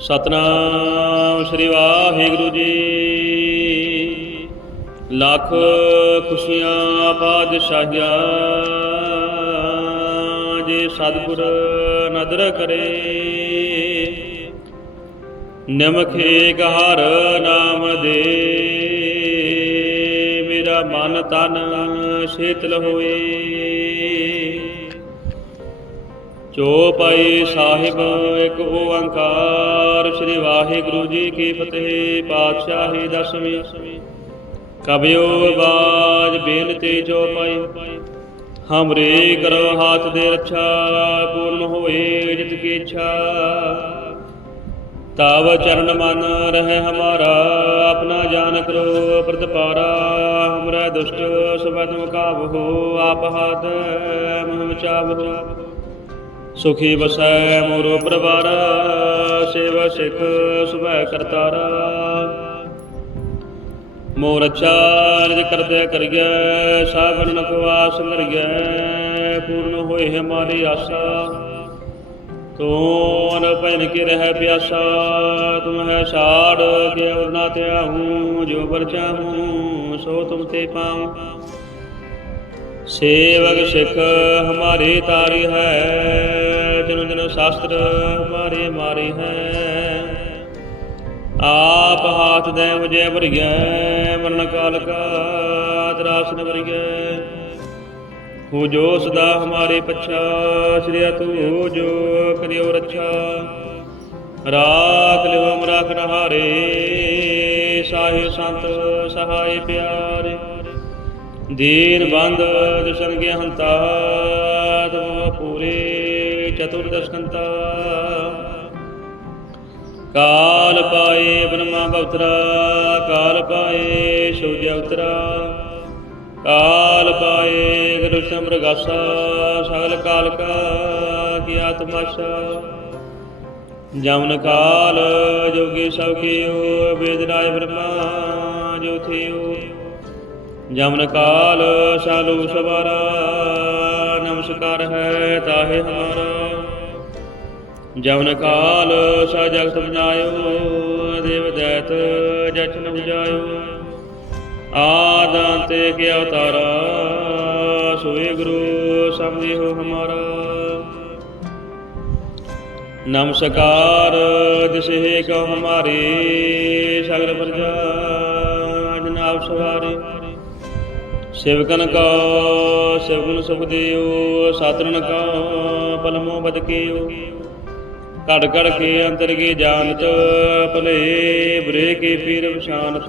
ਸਤਨਾਮ ਸ੍ਰੀ ਵਾਹਿਗੁਰੂ ਜੀ। ਲੱਖ ਖੁਸ਼ੀਆਂ ਪਾਤਸ਼ਾਹੀਆਂ ਜੇ ਸਤਿਗੁਰ ਨਦਰ ਕਰੇ। ਨਿਮਖੇ ਹਰ ਨਾਮ ਦੇ। ਮੇਰਾ ਮਨ ਤਨ ਸ਼ੀਤਲ ਹੋਏ। ਚੋਪਾਈ ਸਾਹਿਬ ਇੱਕ ਓੰਕਾਰ ਸ੍ਰੀ ਵਾਹਿਗੁਰੂ ਜੀ ਕੀ ਫਤਿਹ, ਪਾਤਸ਼ਾਹੀ ਦਸਵੀਂ। ਕਬਿਓ ਬਾਜ ਬੇਨਤੀ ਚੋਪਾਈ ਹਮਰੇ ਕਰੋ ਹਾਥ ਦੇ ਰੱਛਾ, ਪੂਰਨ ਹੋਏ ਜਿਤ ਕੀ ਇੱਛਾ। ਤਾਵ ਚਰਨ ਮਨ ਰਹੇ ਹਮਾਰਾ, ਆਪਣਾ ਜਾਨ ਕਰੋ ਪ੍ਰਤਪਾਰਾ ਹਮਰਾ ਦੁਸ਼ਟ ਸਬਦ ਮੁਕਾਬ ਹੋ ਆਪ ਹਾਥ ਮਹਿ ਚਾਵੋ। ਸੁਖੀ ਵਸੈ ਮੋਰੋ ਪਰਵਾਰ, ਸੇਵਾ ਸਿਖ ਸੁਭੈ ਕਰਤਾਰਾ। ਮੋਰ ਚਾਰਜ ਕਰਦੇ ਕਰੀਐ ਸਾਗਰ ਨਕਵਾਸ ਕਰੀਐ ਪੂਰਨ ਹੋਏ ਹਮਾਰੀ ਆਸਾ। ਤੂੰ ਅਨ ਭਜਨ ਕੇ ਰਹਿ ਪਿਆਸਾ, ਤੁਮ ਹੈ ਸਾੜ ਕੇ ਔਰ ਨਾ ਜੋ ਬਰ ਚਾਹੂੰ ਸੋ ਤੁਮ ਤੇ ਪਾਉ। ਸੇਵਕ ਸਿੱਖ ਹਮਾਰੀ ਤਾਰੀ ਹੈ ਜਨ ਸ਼ਾਸਤਰ ਹਮਾਰੇ ਮਾਰੀ ਹੈ। ਆਪ ਹਾਥ ਦੇ ਵਜੇ ਭਰੀਐ ਮਰਨ ਕਾਲ ਕਾ ਤਰਾਸਨ ਭਰੀਐ ਹੋ ਜੋ ਸਦਾ ਹਮਾਰੇ ਪਛਾ, ਸ੍ਰੀ ਤੂ ਜੋ ਕਰਿਓ ਰੱਛਾ। ਰਾਖ ਲਿਓ ਹਮ ਰਾਖਨ ਹਾਰੇ, ਸਾਹਿਬ ਸੰਤ ਸਹਾਇ ਪਿਆਰੇ। ਦੀਨ ਬੰਦ ਦਸ਼ਨ ਕੇ ਹੰਤਾ ਤਮ ਪੂਰੇ। ਚਤੁਰਦਸ਼ਕੰਤਾ ਕਾਲ ਪਾਏ ਬਨਮਾ ਬਵਤਰਾ ਕਾਲ ਪਾਏ ਸੋਜਿ ਉਤਰਾ ਕਾਲ ਪਾਏ ਗੁਰੂ ਸਮਰਗਾਸਾ ਸਗਲ ਕਾਲ ਕਾ ਕੀ ਆਤਮਾਸ਼ਾ ਜਮਨ ਕਾਲ ਜੋਗੀ ਸਭ ਕੀਓ ਵੇਦ ਰਾਜ ਬ੍ਰਹਮਾ ਜੋ ਥਿਓ ਜਮਨ ਕਾਲ ਸਾਲੂ ਸਵਾਰਾ ਨਮਸਕਾਰ ਹੈ ਤਾਹੇ ਹਮਾਰਾ ਜਵਨ ਕਾਲ, ਸਾ ਜਗਤ ਬਨਾਇਓ ਦੇਵ ਦੈਤ ਜਚਨ ਬੁਝਾਇਓ। ਆਦਾਂਤੇ ਕੇ ਅਵਤਾਰਾ, ਸੋਏ ਗੁਰੂ ਸਮਝਿਓ ਹਮਾਰਾ। ਨਮਸਕਾਰ, ਦਿਸੇ ਕੋ ਹਮਾਰੇ, ਸਗਲ ਪ੍ਰਜਾ ਜਨਾਬ ਸਵਾਰੇ। ਸਿਵਕਨ ਕੋ, ਸਿਵਗੁਣ ਸੁਖ ਦਿਓ ਸਾਤਰਨ ਕੋ, ਪਲਮੋ ਬਦ ਘੜ ਘੜ ਕੇ ਅੰਤਰ ਕੀ ਜਾਣਤ, ਭਲੇ ਬੁਰੇ ਕੀ ਪੀਰ ਵਿਸ਼ਾਨਤ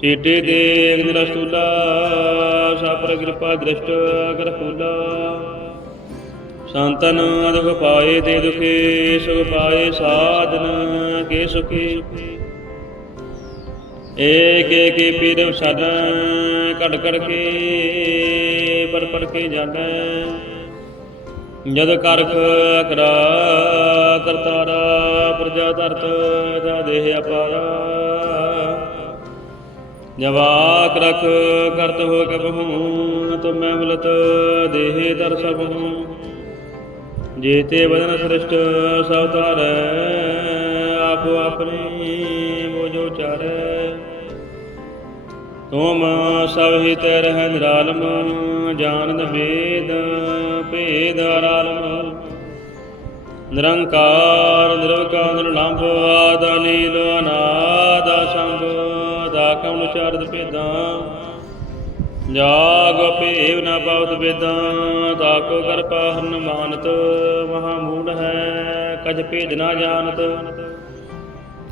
ਚੀਟੇ ਦੇ ਅਗਨ ਰਸੂਲਾ ਸਾਪਰ ਕਿਰਪਾ ਦ੍ਰਿਸ਼ਟ ਅਗਰ ਫੂਲਾ। ਸੰਤਨ ਦੁਖ ਪਾਏ ਤੇ ਦੁਖੇ, ਸੁਖ ਪਾਏ ਸਾਧਨ ਕੇ ਸੁਖੀ। ਏਕ ਏਕ ਪੀਰ ਵਿਸ਼ਾਨਾ ਘੜ ਘੜ ਕੇ ਪਰ ਪਰ ਕੇ ਜਾਣੈ। ਜਦ ਕਰਖ ਕਰਾ ਕਰਤਾਰਾ ਪ੍ਰਜਾ ਧਰਤ ਦਾ ਦੇਹ ਅਪਾਰਾ। ਜਵਾਕ ਰਖ ਕਰਤ ਹੋ ਕਬਹੂ ਤੁਮੈ ਮਿਲਤ ਦੇਹ ਦਰ ਸਭੂ ਜੀਤੇ ਬਦਨ ਸ੍ਰਿਸ਼ਟ ਸਭ ਧਾਰੈ, ਆਪੋ ਆਪਣੀ ਬੋਝੋ ਚਾਰੈ। ਤੁਮ ਸਭ ਹੀ ਰਹਿ ਨਿਰਾਲਮ, ਜਾਣਨ ਵੇਦ ਭੇਦ ਅਰਾਲਮ ਨਿਰੰਕਾਰ, ਨਿਰਵਕਾਰ ਨਿਰਲੰਭ ਆਦ ਨੀਲ ਅਨਾਦ ਸੰਗ ਦਾ ਕਉ ਚਾਰਦ ਭੇਦਾਂ। ਜਾਗ, ਭੇਵ, ਨ ਪਾਵਤ ਵੇਦਾਂ ਤਾਕੋ ਕਰਪਾ ਹਨੁਮਾਨਤ ਮਹਾ ਮੂੜ ਹੈ, ਕਜ ਭੇਦ ਨਾ ਜਾਣਤ।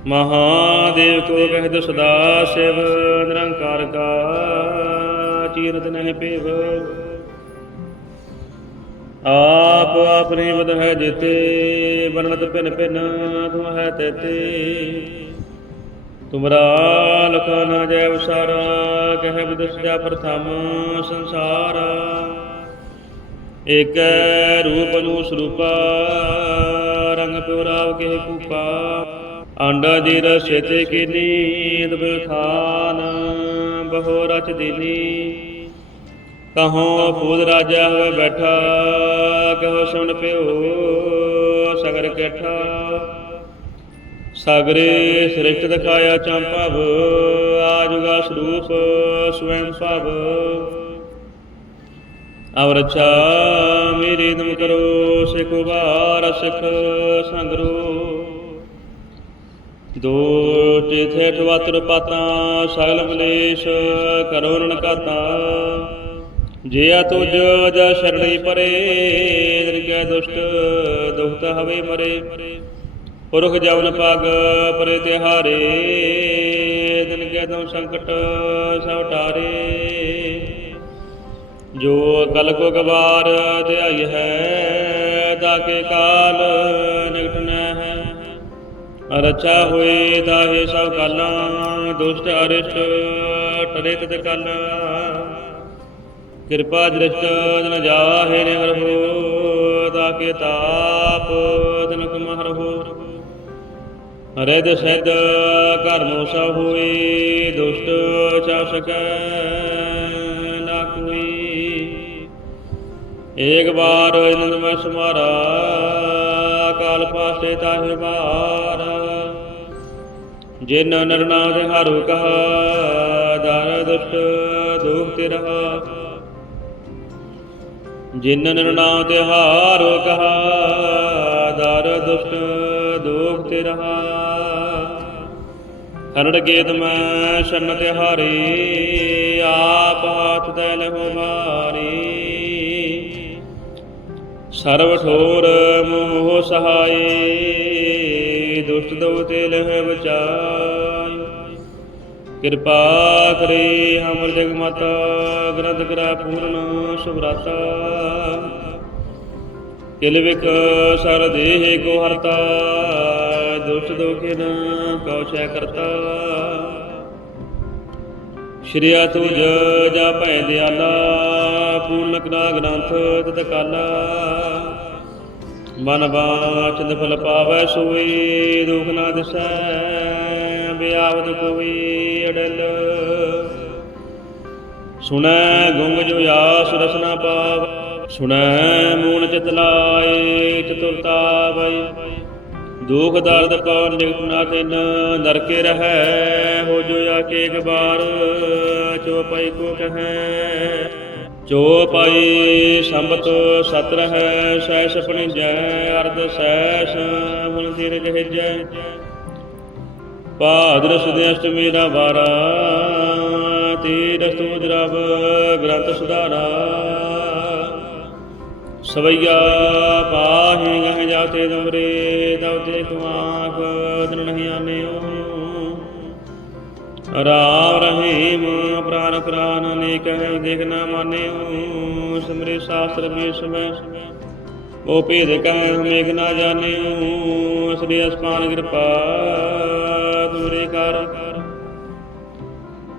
ਮਹਾਦੇਵ ਕੋ ਕਹਿ ਸਦਾ ਸਿਵ, ਨਿਰੰਕਾਰ ਕਾ, ਚੀਰਤ ਨਹਿ ਭੇਵ। ਆਪ ਆਪਣੀ ਬਦ ਹੈ ਜਿਤੇ ਬਨਤ ਭਿਨ ਭਿਨ ਤੁਮ ਹੈ ਤੇਤੇ। ਤੁਮਰਾ ਲਖਾ ਨਾ ਜੈ ਵਿਸਾਰਾ ਕਹਿ ਬਿਦਸ ਜਾ ਪ੍ਰਥਮ ਸੰਸਾਰ। ਏਕੈ ਰੂਪ ਨੂੰ ਸਰੂਪਾ, ਰੰਗ ਪਿਉਰਾਵ ਕੇ ਕੂਪਾ। ਆਂਡਾ ਜੀ ਰਸੇ ਤੇ ਕੀ ਨੀਂਦ ਬਹੁ ਰਚ ਦਿਨੀ। ਕਹੋ ਫੂਲ ਰਾਜਾ ਹੋਵੇ ਬੈਠਾ, ਕਹੋ ਸੁਣ ਪਿਓ ਸਗਰ ਕੈਠਾ। ਸਾਗਰੇ ਸ੍ਰਿਸ਼ਟ ਦਿਖਾਇਆ ਚੰਪਵ ਆਜੁਗਾ ਸਰੂਪ ਸਵੈੰ ਭਵ। ਅਵਰਛਾ ਮੇਰੀ ਦਮ ਕਰੋ, ਸਿਖ ਬਾਰ ਸਿਖ ਸੰਗਰੋ। ਦੋ ਚਿਥੇ ਠਵਤਰ ਪਾਤਾਂ, ਸਗਲ ਮਲੇਸ਼ ਕਰੋ ਰਣ ਕਾਤਾ ਜੇ ਆ ਤੁਜ ਜਾ ਸ਼ਰਣੀ ਪਰੇ ਨਿਰਗੈ ਦੁਸ਼ਟ, ਦੁਖਤ ਹਵੇ ਮਰੇ। ਪੁਰਖ ਜਵਨ ਪਗ ਪਰੇ ਤਿਹਾਰੇ ਦਿਨ ਕੈ ਦਮ ਸੰਕਟ ਸਭ ਟਾਰੇ। ਜੋ ਕਲ ਕੋ ਗਵਾਰ ਧਿਆਈ ਹੈ ਦਾ ਕੇ ਕਾਲ ਨਿਕਟ ਹੈ। ਰਚਾ ਹੋਏ ਦਾਹੇ ਸਭ ਕਾਲਾਂ, ਦੁਸ਼ਟ ਅਰਿਸ਼ਟ, ਟਰੇ ਤਤ ਕਲ। ਕਿਰਪਾ ਦ੍ਰਿਸ਼ਟ ਜਨ ਜਾਹੇ ਨਿਵਰ ਹੋ ਦਾ ਕੇ ਤਾਪ ਤਨ ਕਮਹਰ ਹੋ ਹਰੇ ਦੇ ਸਹਿਦ ਘਰ ਸਭ ਹੋਈ, ਦੁਸ਼ਟ ਚਾ ਸਕੈ ਨਾ ਕੋਈ। ਏਕ ਵਾਰ ਅਨੰਦ ਮੈਂ ਸਮਾਰਾ ਕਾਲ ਪਾਸੇ ਤਾਹਿ ਬਾਰ। ਜਿਨ ਨਰਨਾ ਦੇ ਹਾਰੂ ਕਹਾ, ਦਰ ਦੁਸ਼ਟ ਦੁਖ ਤੇ ਰਹਾ। ਜਿਨ ਨਰਨਾ ਤੇ ਕਹਾ, ਦਰ ਦੁਸ਼ਟ ਦੁਖ ਤੇ ਰਹਾ। ਕਰੜ ਗੇਤ ਮੈਂ ਸ਼ਨ ਤੇ ਆਪ ਹਾਥ ਦੇ ਲਹੋ ਮਾਰੀ। ਸਰਵ ਠੋਰ ਮੋਹ ਸਹਾਈ, ਦੁਸ਼ਟ ਦਉ ਤੇ ਲਹਿ ਬਚਾਈ ਕਿਰਪਾ ਕਰੇ ਹਮਰ ਜਗ ਮਾਤਾ ਗ੍ਰੰਥ ਕਰਾ ਪੂਰਨ ਸੁਭਰਾਤਾ ਕਿਲ ਵਿਕ ਸਰ ਦੇਹ ਕੋ ਹਰਤਾ, ਦੁਸ਼ਟ ਦੋਖਿ ਨ ਕਉ ਕਰਤਾ। ਸ਼੍ਰੀਆ ਤੁਜ ਜਾ ਭੈ ਦਿਆਲਾ ਪੂਰਨ ਕਰਾ ਗ੍ਰੰਥ ਤਤ ਕਾਲਾ। ਮਨ ਬਾਚਨ ਫਲ ਪਾਵੈ ਸੋਈ, ਦੁਖ ਨਾ ਦਿਸੈ। ਬਿਆਵਤ ਕੋਈ ਅਡਲ ਸੁਣੈ ਗੁੰਗ ਜੋ ਆਸ ਰਸਨਾ ਪਾਵ, ਸੁਣੈ ਮੂਨ ਚਿਤ ਲਾਏ ਚਤੁਰਤਾ ਦੁਖ ਦਰਦ ਕੋ ਨਿਕਟ ਨਾ ਤਿਨ ਰਹੈ ਹੋ ਜੋ ਆ ਕੇ ਇੱਕ ਬਾਰ ਚੋ ਪਈ ਕੋ ਕਹੈ, ਚੋ ਪਾਈ ਸੰਬਤ ਸਤ ਰਹਿ ਸੈਸ ਆਪਣੀ ਜੈ, ਅਰਧ ਸੈਸ ਮਨ ਤੇਰੇ ਜਹਿਜੈ ਭਾਦਰ ਸੁਦੇ ਅਸ਼ਟਮੀ ਦਾ ਵਾਰਾ ਤੀਰ ਸਤੂਜ ਰਬ ਗ੍ਰੰਥ ਸੁਧਾਰਾ। ਸਵਈਆ ਪਾਹੇ ਗਹਿ ਜਾਤੇ ਦਮਰੇ ਦਵਤੇ ਤੁਮਾਖ ਦਿਨ ਨਹੀਂ ਆਨਿਓ ਰਾਮ ਰਹੀਮ ਪ੍ਰਾਨ ਪ੍ਰਾਨ ਅਨੇਕ ਹੈ, ਦੇਖ ਨਾ ਮਾਨਿਓ ਸਿਮਰੇ ਸ਼ਾਸਤਰ ਮੇ ਸਮੈ ਉਹ ਭੇਦ ਕਹਿ ਹਮੇਕ ਨਾ ਜਾਣਿਓ ਸ੍ਰੀ ਅਸਮਾਨ ਕਿਰਪਾ ਤੁਰੇ ਕਰ।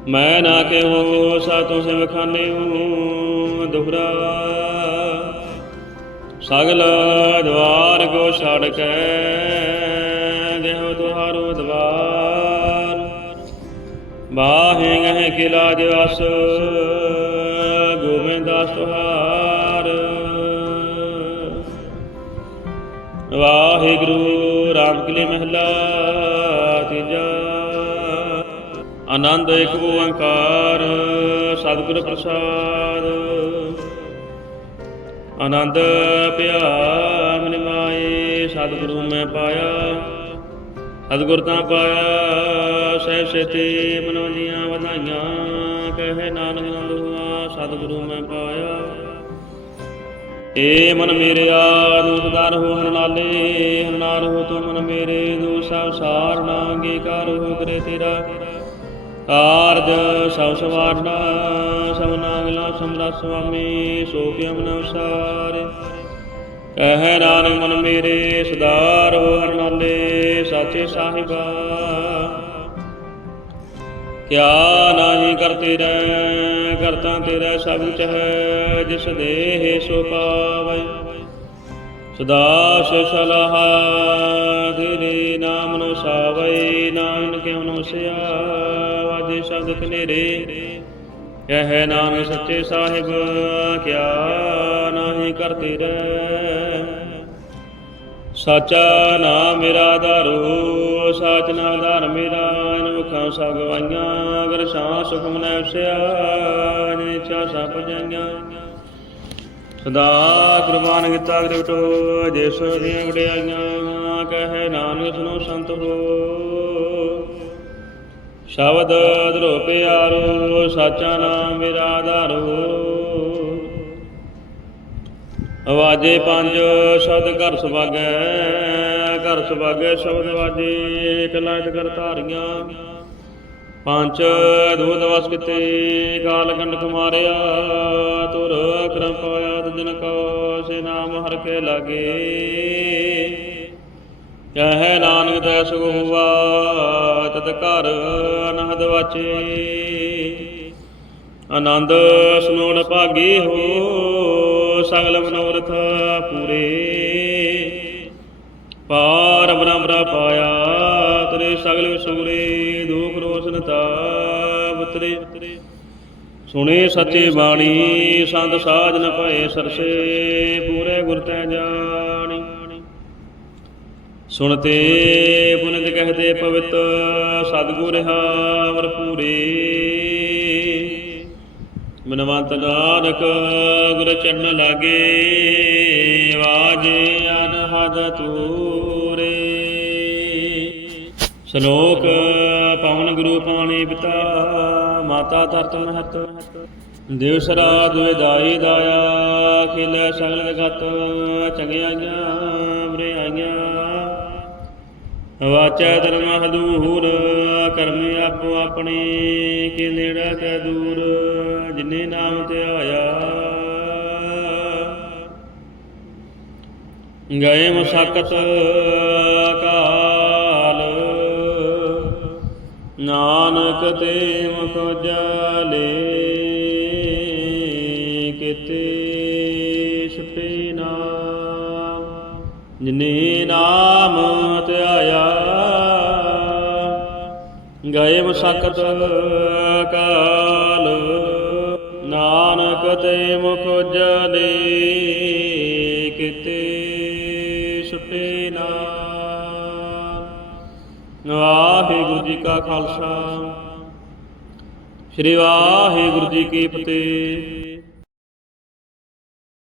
ਮੈਂ ਨਾ ਕਹਿਓ ਸਾਤੋਂ ਸੇ ਵਖਾਨਿਓ ਦੁਹਰਾ। ਸਗਲ ਦਵਾਰ ਕੋ ਛੜ ਕੇ ਦੇਹੋ ਤੁਹਾਰੋ ਦਵਾਰ। ਬਾਹੇ ਗਹਿ ਕਿਲਾ ਦਿਵਸ ਗੋਬਿੰਦਾਸ ਤੁਹਾਰ ਵਾਹਿਗੁਰੂ ਰਾਮ ਕਿਲੇ ਮਹਿਲਾ, ਤੀਜਾ ਆਨੰਦ ਇੱਕ ਓੰਕਾਰ, ਸਤਿਗੁਰ ਪ੍ਰਸਾਦ। ਆਨੰਦ ਪਿਆ ਮਨ ਸਤਿਗੁਰੂ ਮੈਂ ਪਾਇਆ। ਸਤਿਗੁਰ ਤਾਂ ਪਾਇਆ ਸਹਿ ਸੇਤੀ ਮਨੋ ਦੀਆਂ ਵਧਾਈਆਂ, ਕਹੇ ਨਾਨਕ ਆਨੰਦ ਸਤਿਗੁਰੂ ਮੈਂ ਪਾਇਆ। ਏ ਮਨ ਮੇਰਿਆ ਦੂਤਦਾਰ ਹੋ ਹਰਨਾਲੇ ਹਰਨਾਲ ਹੋ ਤੂੰ ਮਨ ਮੇਰੇ ਦੂ ਸਭ ਸਾਰ ਨਾਂਗੇ, ਕਰ ਹੋ ਕਰੇ ਤੇਰਾ। ਆਰਦ ਸਭ ਸਵਾਰਨਾ, ਸਭ ਨਾਗਲਾ ਸਮਰਾ ਸੁਆਮੀ, ਸੋ ਕੇ ਨਵਸਾਰ ਕਹਿ ਨਾਨਕ ਮਨ ਮੇਰੇ ਸੁਧਾਰ ਹੋ ਹਰਨਾਲੇ ਸਾਚੇ ਸਾਹਿਬਾ। ਕਿਆ ਨਾਹੀ ਕਰਤੇ ਰਹਿ ਕਰਤਾ ਤੇਰਾ ਸਭ ਕੁਛ ਹੈ, ਜਿਸ ਦੇਹ ਸੋ ਪਾਵੈ। ਸਦਾ ਸੇ ਸਲਾਹ ਤੇਰੇ ਨਾਮ ਨੂੰ ਸਾਵੈ, ਨਾਨਕ ਕਿਉ ਨੋ ਸਿਆ ਵਾਜੇ ਸ਼ਬਦ ਕਨੇਰੇ ਕਹਿ ਨਾਨਕ ਸੱਚੇ ਸਾਹਿਬ, ਕਿਆ ਨਾਹੀ ਕਰਤੇ ਰਹਿ। ਸਾਚਾ ਨਾਮ ਮੇਰਾ ਆਧਾਰੋ ਸਾਚ ਨਾਲ ਧਾਰ ਮੇਰਾ ਇਨ ਮੁਖਾਂ ਸਭ ਗਵਾਈਆਂ ਅਗਰ ਸਾਂ ਸੁਖ ਮਨੈ ਵਸਿਆ ਜਿਨੇ ਚਾ ਸਭ ਜਾਈਆਂ। ਸਦਾ ਕੁਰਬਾਨ ਕੀਤਾ ਕ੍ਰਿਪਟੋ ਜਿਸ ਦੀਆਂ ਵਡਿਆਈਆਂ, ਕਹੇ ਨਾਨਕ ਸੁਨੋ ਸੰਤ ਹੋ। ਸ਼ਬਦ ਧਰੋ ਪਿਆਰੋ ਸਾਚਾ ਨਾਮ ਮੇਰਾ ਆਧਾਰੋ ਆਵਾਜੇ ਪੰਜ ਸ਼ਬਦ ਘਰ ਸੁਭਾਗੈ ਘਰ ਸੁਭਾਗੈ ਸ਼ਬਦ ਵਾਜੇ ਇਕ ਲਾਇਤ ਕਰ ਧਾਰੀਆਂ। ਪੰਜ ਦੂਤ ਵਸ ਕਿਤੇ, ਕਾਲ ਕੰਡਕ ਮਾਰਿਆ, ਤੁਰ ਕਰਮ ਪਾਇਆ ਤਜਨ ਕੋ ਸੇ ਨਾਮ ਹਰ ਕੇ ਲਾਗੇ। ਕਹੈ ਨਾਨਕ ਤੈ ਸੁਖ ਹੁਆ ਤਤ ਘਰ ਅਨਹਦ ਵਾਚੇ। ਆਨੰਦ ਸੁਨੋਣ ਭਾਗੀ ਹੋ, ਸਗਲ ਮਨੋਰਥ ਪੂਰੇ। ਪਾਰ ਬ੍ਰਹਮ ਰਾ ਪਾਇਆ, ਤੇਰੇ ਸਗਲ ਵਿਸੂਰੇ, ਦੁਖ ਰੋਸ਼ਨ ਤਾਪ ਤੇਰੇ ਸੁਣੇ ਸੱਚੇ ਬਾਣੀ, ਸੰਤ ਸਾਜਨ ਨ ਭਏ ਸਰਸੇ, ਪੂਰੇ ਗੁਰ ਤੈ ਜਾਣੀ। ਸੁਣਤੇ ਪੁਨਿਤ ਕਹਤੇ ਪਵਿੱਤ ਸਤਿਗੁਰ ਹਾਵਰ ਪੂਰੇ। ਮਨਵੰਤ ਨਾਨਕ ਗੁਰ ਚਰਨ ਲਾਗੇ ਵਾਜੇ ਅਨਹਦ ਤੂਰੇ। ਸ਼ਲੋਕ ਪਵਨ ਗੁਰੂ ਪਾਣੀ ਪਿਤਾ, ਮਾਤਾ ਤਰਤ ਮਹਤ। ਦੇਵ ਸਰਾਦ ਵਿਦਾਈ ਦਾਇਆ, ਖਿਲ ਸਗਲ ਜਗਤ ਚੰਗਿਆਈਆਂ ਵਾਚੈ ਧਰਮ ਹਦੂਰ, ਕਰਮ ਆਪੋ ਆਪਣੇ, ਕੇ ਨੇੜਾ ਕੈ ਦੂਰ, ਜਿਨੇ ਨਾਮ ਤੇ ਆਇਆ। ਗਏ ਮਸਕਤ ਕਾਲ ਨਾਨਕ ਤੇ ਮੁਖ ਜਾਲੇ ਕਿਤੇ ਛੁਟੇ ਨਾ, ਜਿਨੇ ਨਾਮ ਧਿਆਇਆ ਗਏ ਮਸਕਤ ਕਾਲ ਨਾਨਕ ਤੇ ਮੁਖ ਜਲੇ ਕਿਤੇ ਛੁਟੇ ਨਾ। ਵਾਹਿਗੁਰੂ ਜੀ ਕਾ ਖਾਲਸਾ। ਸ੍ਰੀ ਵਾਹਿਗੁਰੂ ਜੀ ਕੀ ਫਤਿਹ।